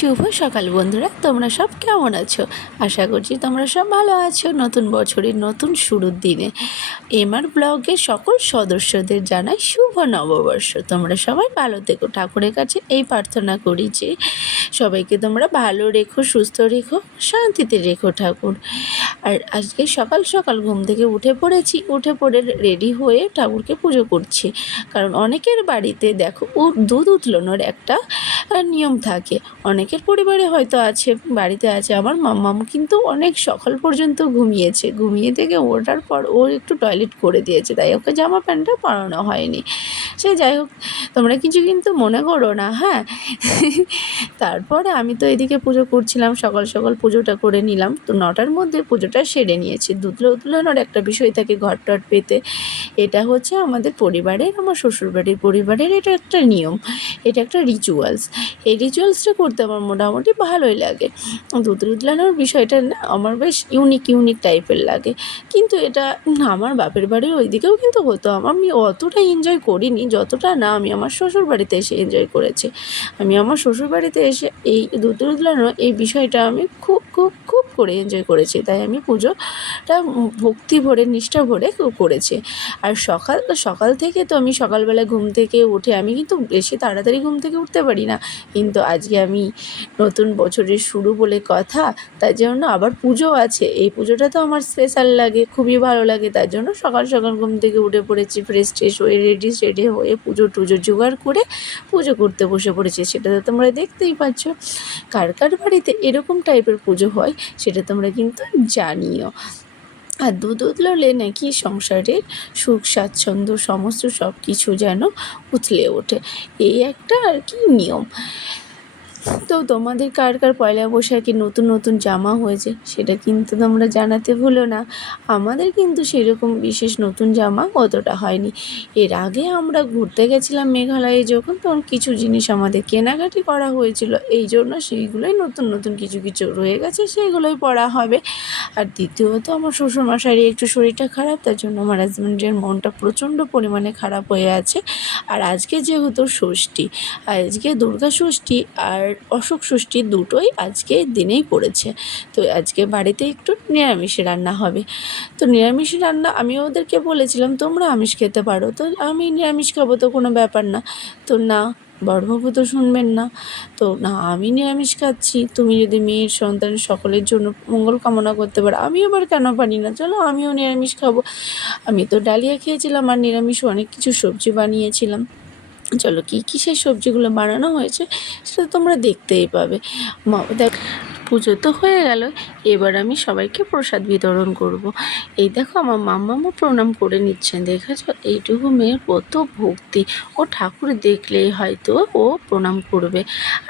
শুভ সকাল বন্ধুরা, তোমরা সব কেমন আছো? আশা করছি তোমরা সব ভালো আছো। নতুন বছরের নতুন শুরুর দিনে এমআর ব্লগের সকল সদস্যদের জানাই শুভ নববর্ষ। তোমরা সবাই ভালো থেকো, ঠাকুরের কাছে এই প্রার্থনা করি যে সবাইকে তোমরা ভালো রেখো, সুস্থ রেখো, শান্তিতে রেখো ঠাকুর। আর আজকে সকাল সকাল ঘুম থেকে উঠে পড়ে রেডি হয়ে ঠাকুরকে পুজো করছি। কারণ অনেকের বাড়িতে দেখো দুধ উতলানোর একটা নিয়ম থাকে। অনেকের পরিবারে হয়তো আছে, বাড়িতে আছে। আমার মাম্মাম কিন্তু অনেক সকাল পর্যন্ত ঘুমিয়ে থেকে ওঠার পর ও একটু টয়লেট করে দিয়েছে, তাই ওকে জামা প্যান্টটা পরানো হয়নি। সে যাই হোক, তোমরা কিছু কিন্তু মনে করো না, হ্যাঁ। তারপরে আমি তো এদিকে পুজো করছিলাম, সকাল সকাল পুজোটা করে নিলাম। তো 9টার মধ্যে পুজোটা সেরে নিয়েছি। দুধ উতলানোর একটা বিষয় থাকে ঘর টট পেতে। এটা হচ্ছে আমাদের পরিবারের, আমার শ্বশুরবাড়ির পরিবারের এটা একটা নিয়ম, এটা একটা রিচুয়ালস। এই রিচুয়ালসটা করতে আমার মোটামুটি ভালোই লাগে। দুধ উতলানোর বিষয়টা না আমার বেশ ইউনিক টাইপের লাগে। কিন্তু এটা আমার বাপের বাড়ির ওইদিকেও কিন্তু হতো। আমি অতটা এনজয় করিনি যতটা না আমি আমার শ্বশুরবাড়িতে এসে এনজয় করেছি। আমি আমার শ্বশুরবাড়িতে এসে এই দুধ উতলানোর এই বিষয়টা আমি খুব করে এনজয় করেছি। তাই আমি পুজোটা ভক্তি ভরে, নিষ্ঠা ভরে করেছি। আর সকাল থেকে তো আমি সকালবেলা ঘুম থেকে উঠে, আমি কিন্তু বেশি তাড়াতাড়ি ঘুম থেকে উঠতে পারি না, কিন্তু আজকে আমি নতুন বছরের শুরু বলে কথা, তার জন্য আবার পুজো আছে। এই পুজোটা তো আমার স্পেশাল লাগে, খুবই ভালো লাগে। তার জন্য সকাল সকাল ঘুম থেকে উঠে পড়েছি, ফ্রেশ হয়ে রেডি হয়ে পুজো জোগাড় করে পুজো করতে বসে পড়েছি। সেটা তো তোমরা দেখতেই পাচ্ছ। কার বাড়িতে এরকম টাইপের পুজো হয় সেটা তোমরা কিন্তু জানিও। আর দুধ উতলালে নাকি সংসারের সুখ স্বাচ্ছন্দ্য সমস্ত সব কিছু যেন উতলে ওঠে, এই একটা আর কি নিয়ম। তো তোমাদের কার পয়লা বৈশাখে নতুন জামা হয়েছে সেটা কিন্তু তোমরা জানাতে ভুলো না। আমাদের কিন্তু সেরকম বিশেষ নতুন জামা অতটা হয়নি। এর আগে আমরা ঘুরতে গেছিলাম মেঘালয়ে, যখন তখন কিছু জিনিস আমাদের কেনাকাটি করা হয়েছিল, এই জন্য সেইগুলোই নতুন কিছু রয়ে গেছে, সেইগুলোই পরা হবে। আর দ্বিতীয়ত আমার শ্বশুরমশাইয়ের একটু শরীরটা খারাপ, তার জন্য আমার হাজব্যান্ডের মনটা প্রচণ্ড পরিমাণে খারাপ হয়ে আছে। আর আজকে যেহেতু ষষ্ঠী, আজকে দুর্গা ষষ্ঠী আর অশোক ষষ্ঠী দুটোই আজকে দিনেই পড়েছে। তো আজকে বাড়িতে একটু নিরামিষে রান্না হবে। তো নিরামিষ রান্না আমি ওদেরকে বলেছিলাম তোমরা আমিষ খেতে পারো, তো আমি নিরামিষ খাবো, তো কোনো ব্যাপার না। তো না, বড়বাবু তো শুনবেন না। তো না, আমি নিরামিষ খাচ্ছি, তুমি যদি মেয়ের সন্তান সকলের জন্য মঙ্গল কামনা করতে পারো, আমি আবার কেন পারি না? চলো আমিও নিরামিষ খাবো। আমি তো ডালিয়া খেয়েছিলাম আর নিরামিষ অনেক কিছু সবজি বানিয়েছিলাম। চলো কী সেই সবজিগুলো বানানো হয়েছে সেটা তোমরা দেখতেই পাবে। দেখ, পুজো তো হয়ে গেল, এবার আমি সবাইকে প্রসাদ বিতরণ করব। এই দেখো আমার মাম্মামও প্রণাম করে নিচ্ছেন, দেখেছ? এইটুকু মেয়ের কত ভক্তি, ও ঠাকুর দেখলেই হয়তো ও প্রণাম করবে।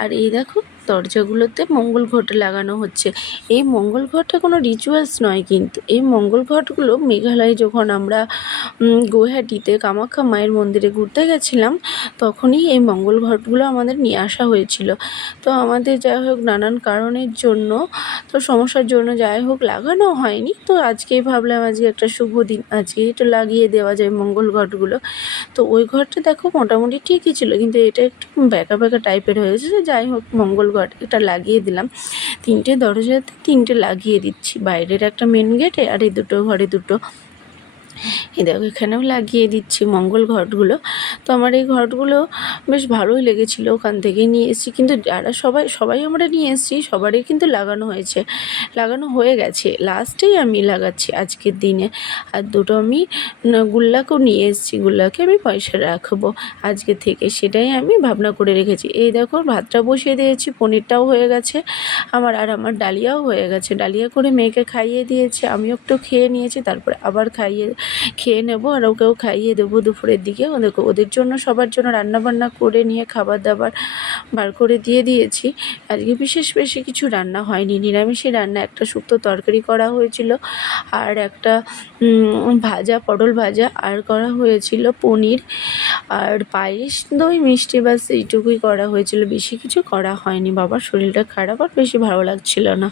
আর এই দেখো দরজাগুলোতে মঙ্গল ঘট লাগানো হচ্ছে। এই মঙ্গল ঘটটা কোনো রিচুয়ালস নয়, কিন্তু এই মঙ্গল ঘটগুলো মেঘালয়ে যখন আমরা গুয়াহাটিতে কামাখ্যা মায়ের মন্দিরে ঘুরতে গেছিলাম, তখনই এই মঙ্গল ঘটগুলো আমাদের নিয়ে আসা হয়েছিল। তো আমাদের যাই হোক নানান কারণের জন্য, তো সমস্যার জন্য যাই হোক লাগানো হয়নি। তো আজকেই ভাবলাম আজকে একটা শুভ দিন, আজকেই একটু লাগিয়ে দেওয়া যায় মঙ্গল ঘটগুলো। তো ওই ঘরটা দেখো মোটামুটি ঠিকই ছিল, কিন্তু এটা একটু ব্যাকা টাইপের হয়েছে। যাই হোক মঙ্গল ঘট এটা লাগিয়ে দিলাম। 3টে দরজাতে 3টে লাগিয়ে দিচ্ছি, বাইরের একটা মেন গেটে আর এই দুটো ঘরে দুটো। এই দেখো এখানেও লাগিয়ে দিচ্ছি মঙ্গল ঘটগুলো। তো আমার এই ঘটগুলো বেশ ভালোই লেগেছিলো, ওখান থেকে নিয়ে এসেছি। কিন্তু যারা সবাই আমরা নিয়ে এসেছি, সবারই কিন্তু লাগানো হয়ে গেছে। লাস্টেই আমি লাগাচ্ছি আজকের দিনে। আর দুটো আমি গুল্লাকেও নিয়ে এসেছি, গুল্লাকে আমি পয়সা রাখবো আজকে থেকে, সেটাই আমি ভাবনা করে রেখেছি। এই দেখো ভাতটা বসিয়ে দিয়েছি, পনিরটাও হয়ে গেছে আমার, আর আমার ডালিয়াও হয়ে গেছে। ডালিয়া করে মেয়েকে খাইয়ে দিয়েছে, আমিও একটু খেয়ে নিয়েছি, তারপরে আবার খেয়ে নেবো আর ওকেও খাইয়ে দেবো দুপুরের দিকে। ওদের জন্য সবার জন্য রান্নাবান্না করে নিয়ে খাবার দাবার বার করে দিয়ে দিয়েছি। আজকে বিশেষ বেশি কিছু রান্না হয়নি, নিরামিষই রান্না। একটা শুক্তো তরকারি করা হয়েছিল, আর একটা পটল ভাজা, আর করা হয়েছিল পনির, আর পায়েস, দই মিষ্টি, বাস এইটুকুই করা হয়েছিল, বেশি কিছু করা হয়নি। বাবার শরীরটা খারাপ আর বেশি ভালো লাগছিল না।